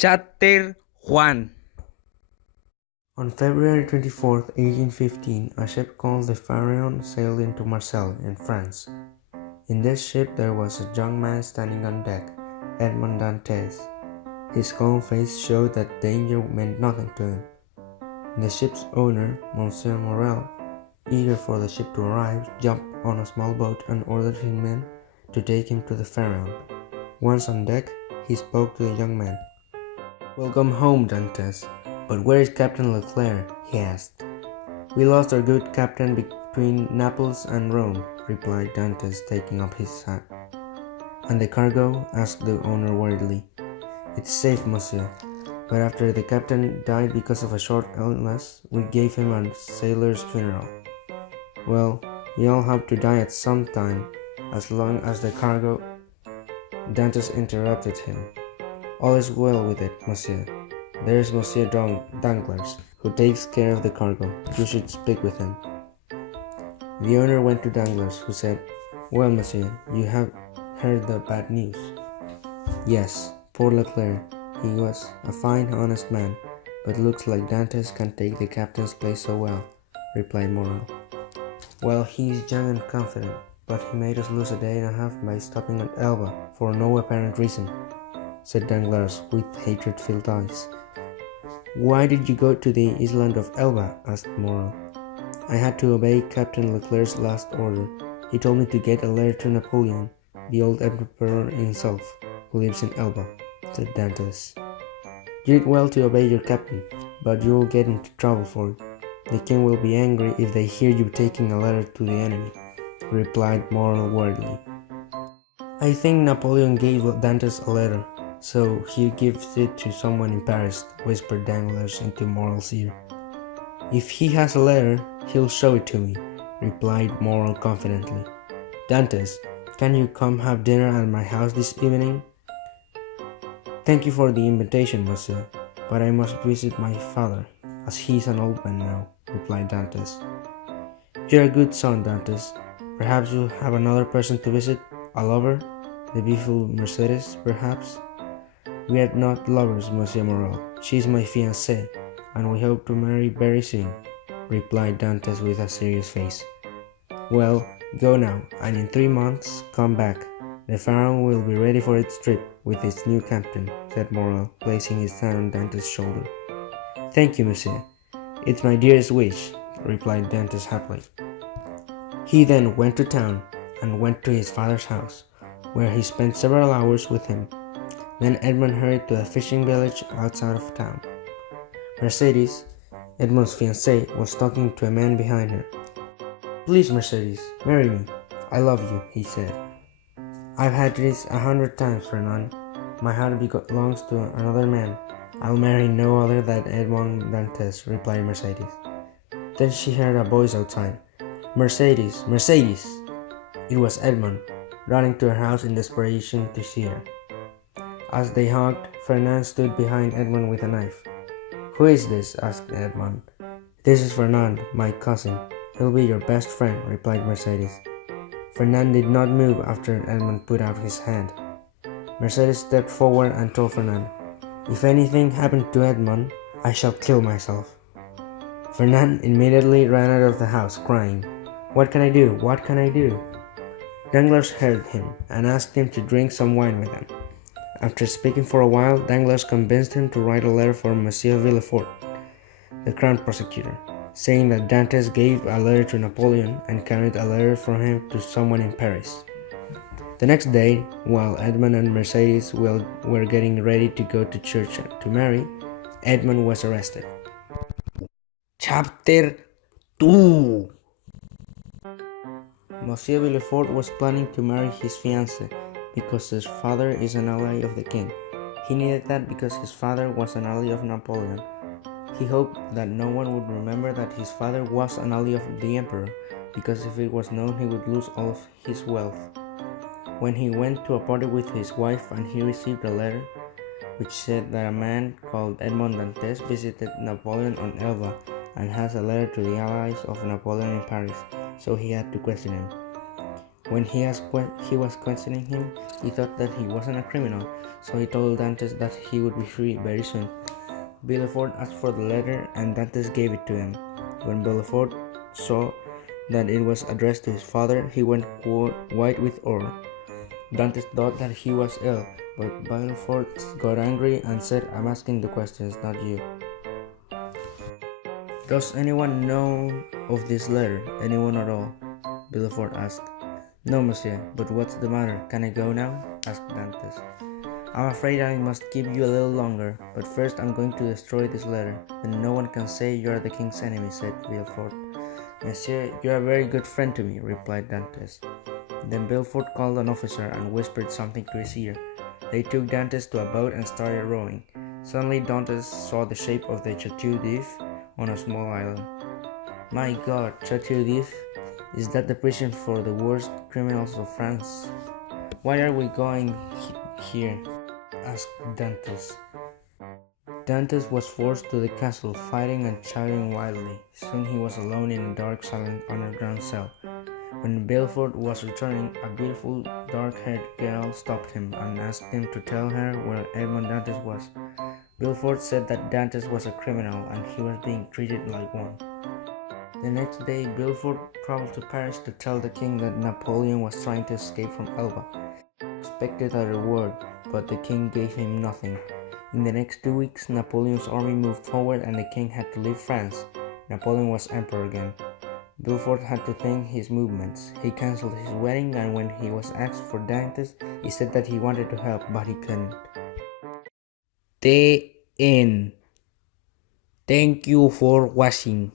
Chapter 1. On February 24, 1815, a ship called the Pharaon sailed into Marseille, in France. In this ship there was a young man standing on deck, Edmond Dantes. His calm face showed that danger meant nothing to him. The ship's owner, Monsieur Morel, eager for the ship to arrive, jumped on a small boat and ordered his men to take him to the Pharaon. Once on deck, he spoke to the young man. "Welcome home, Dantes. But where is Captain Leclerc?" he asked. "We lost our good captain between Naples and Rome," replied Dantes, taking up his hat. "And the cargo?" asked the owner worriedly. "It's safe, monsieur, but after the captain died because of a short illness, we gave him a sailor's funeral." "Well, we all have to die at some time, as long as the cargo—" Dantes interrupted him. "All is well with it, monsieur. There is Monsieur Danglars, who takes care of the cargo. You should speak with him." The owner went to Danglars, who said, "Well, monsieur, you have heard the bad news." "Yes, poor Leclerc. He was a fine, honest man, but looks like Dantes can take the captain's place so well," replied Morel. "Well, he is young and confident, but he made us lose a day and a half by stopping at Elba for no apparent reason," said Danglars with hatred-filled eyes. "Why did you go to the island of Elba?" asked Morel. "I had to obey Captain Leclerc's last order. He told me to get a letter to Napoleon, the old emperor himself, who lives in Elba," said Dantes. "You did well to obey your captain, but you will get into trouble for it. The king will be angry if they hear you taking a letter to the enemy," replied Morel worriedly. "I think Napoleon gave Dantes a letter, so he gives it to someone in Paris," whispered Danglars into Morel's ear. "If he has a letter, he'll show it to me," replied Morel confidently. "Dantes, can you come have dinner at my house this evening?" "Thank you for the invitation, monsieur, but I must visit my father, as he is an old man now," replied Dantes. "You're a good son, Dantes. Perhaps you have another person to visit, a lover, the beautiful Mercedes, perhaps?" "We are not lovers, Monsieur Morel. She is my fiancée, and we hope to marry very soon," replied Dantes with a serious face. "Well, go now, and in 3 months come back. The Pharaon will be ready for its trip with its new captain," said Morel, placing his hand on Dantes' shoulder. "Thank you, monsieur. It's my dearest wish," replied Dantes happily. He then went to town and went to his father's house, where he spent several hours with him. Then Edmond hurried to a fishing village outside of town. Mercedes, Edmond's fiancée, was talking to a man behind her. "Please, Mercedes, marry me. I love you," he said. "I've had this 100 times, Fernand. My heart belongs to another man. I'll marry no other than Edmond Dantes," replied Mercedes. Then she heard a voice outside. "Mercedes, Mercedes!" It was Edmond, running to her house in desperation to see her. As they hugged, Fernand stood behind Edmond with a knife. "Who is this?" asked Edmond. "This is Fernand, my cousin. He'll be your best friend," replied Mercedes. Fernand did not move after Edmond put out his hand. Mercedes stepped forward and told Fernand, "If anything happened to Edmond, I shall kill myself." Fernand immediately ran out of the house, crying, "What can I do? What can I do?" Danglars heard him and asked him to drink some wine with him. After speaking for a while, Danglars convinced him to write a letter for Monsieur Villefort, the crown prosecutor, saying that Dantes gave a letter to Napoleon and carried a letter from him to someone in Paris. The next day, while Edmond and Mercedes were getting ready to go to church to marry, Edmond was arrested. Chapter 2. Monsieur Villefort was planning to marry his fiancée because his father is an ally of the king. He needed that because his father was an ally of Napoleon. He hoped that no one would remember that his father was an ally of the emperor, because if it was known he would lose all of his wealth. When he went to a party with his wife and he received a letter which said that a man called Edmond Dantes visited Napoleon on Elba and has a letter to the allies of Napoleon in Paris, so he had to question him. When he was questioning him, he thought that he wasn't a criminal, so he told Dantes that he would be free very soon. Villefort asked for the letter, and Dantes gave it to him. When Villefort saw that it was addressed to his father, he went white with horror. Dantes thought that he was ill, but Villefort got angry and said, "I'm asking the questions, not you." "Does anyone know of this letter? Anyone at all?" Villefort asked. "No, monsieur, but what's the matter? Can I go now?" asked Dantes. "I'm afraid I must keep you a little longer, but first I'm going to destroy this letter. Then no one can say you are the king's enemy," said Villefort. "Monsieur, you are a very good friend to me," replied Dantes. Then Villefort called an officer and whispered something to his ear. They took Dantes to a boat and started rowing. Suddenly Dantes saw the shape of the Chateau d'If on a small island. "My God, Chateau d'If? Is that the prison for the worst criminals of France? Why are we going here?" asked Dantes. Dantes was forced to the castle, fighting and shouting wildly. Soon he was alone in a dark, silent underground cell. When Villefort was returning, a beautiful, dark-haired girl stopped him and asked him to tell her where Edmond Dantes was. Villefort said that Dantes was a criminal and he was being treated like one. The next day, Villefort traveled to Paris to tell the king that Napoleon was trying to escape from Elba. He expected a reward, but the king gave him nothing. In the next 2 weeks, Napoleon's army moved forward and the king had to leave France. Napoleon was emperor again. Villefort had to think his movements. He cancelled his wedding, and when he was asked for Dantes, he said that he wanted to help, but he couldn't. The end. Thank you for watching.